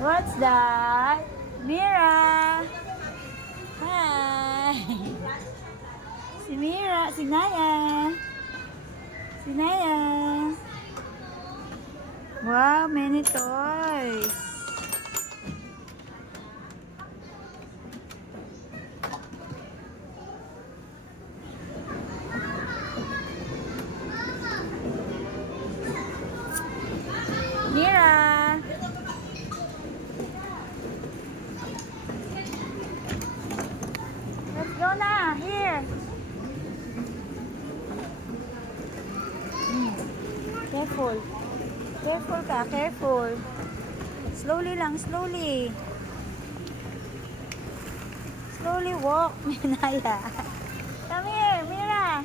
What's that? Mira! Hi! Si Mira, si Naya. Si Naya. Wow, many toys. Mira! Let's go na! Here! Careful. Careful ka, careful. Slowly lang, slowly. Slowly walk, Minaya. Come here, Mira.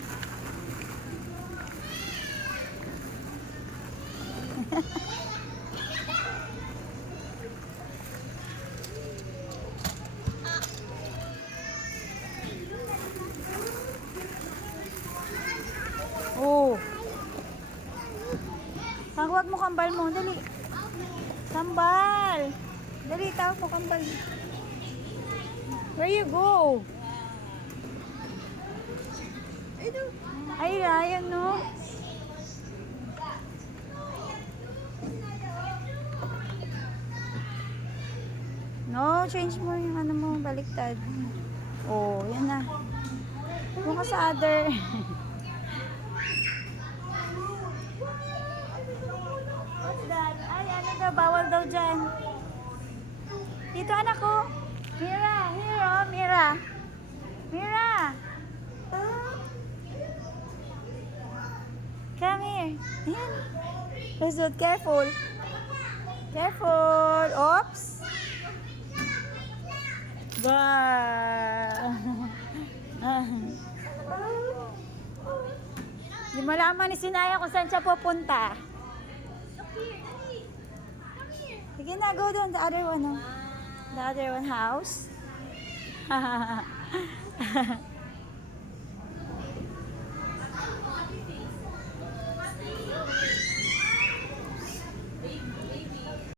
Oh. Tawag mo kambal mo, dali. Kambal. Dali, tawag mo kambal. Where you go? Ay, Ryan, no? No, change mo yung ano mo, baliktad. Oh, yan na. Doon ka sa other. What's that? Ay, ano daw, bawal daw dyan. Dito, anak ko. Mira, here, oh, Mira. Mira. Come here. Ayan. Kusot, careful. Careful. Oops. Bah. Di malaman ni Sinaya kung saan siya pupunta. Sige na, go doon. The other one, oh. The other one house.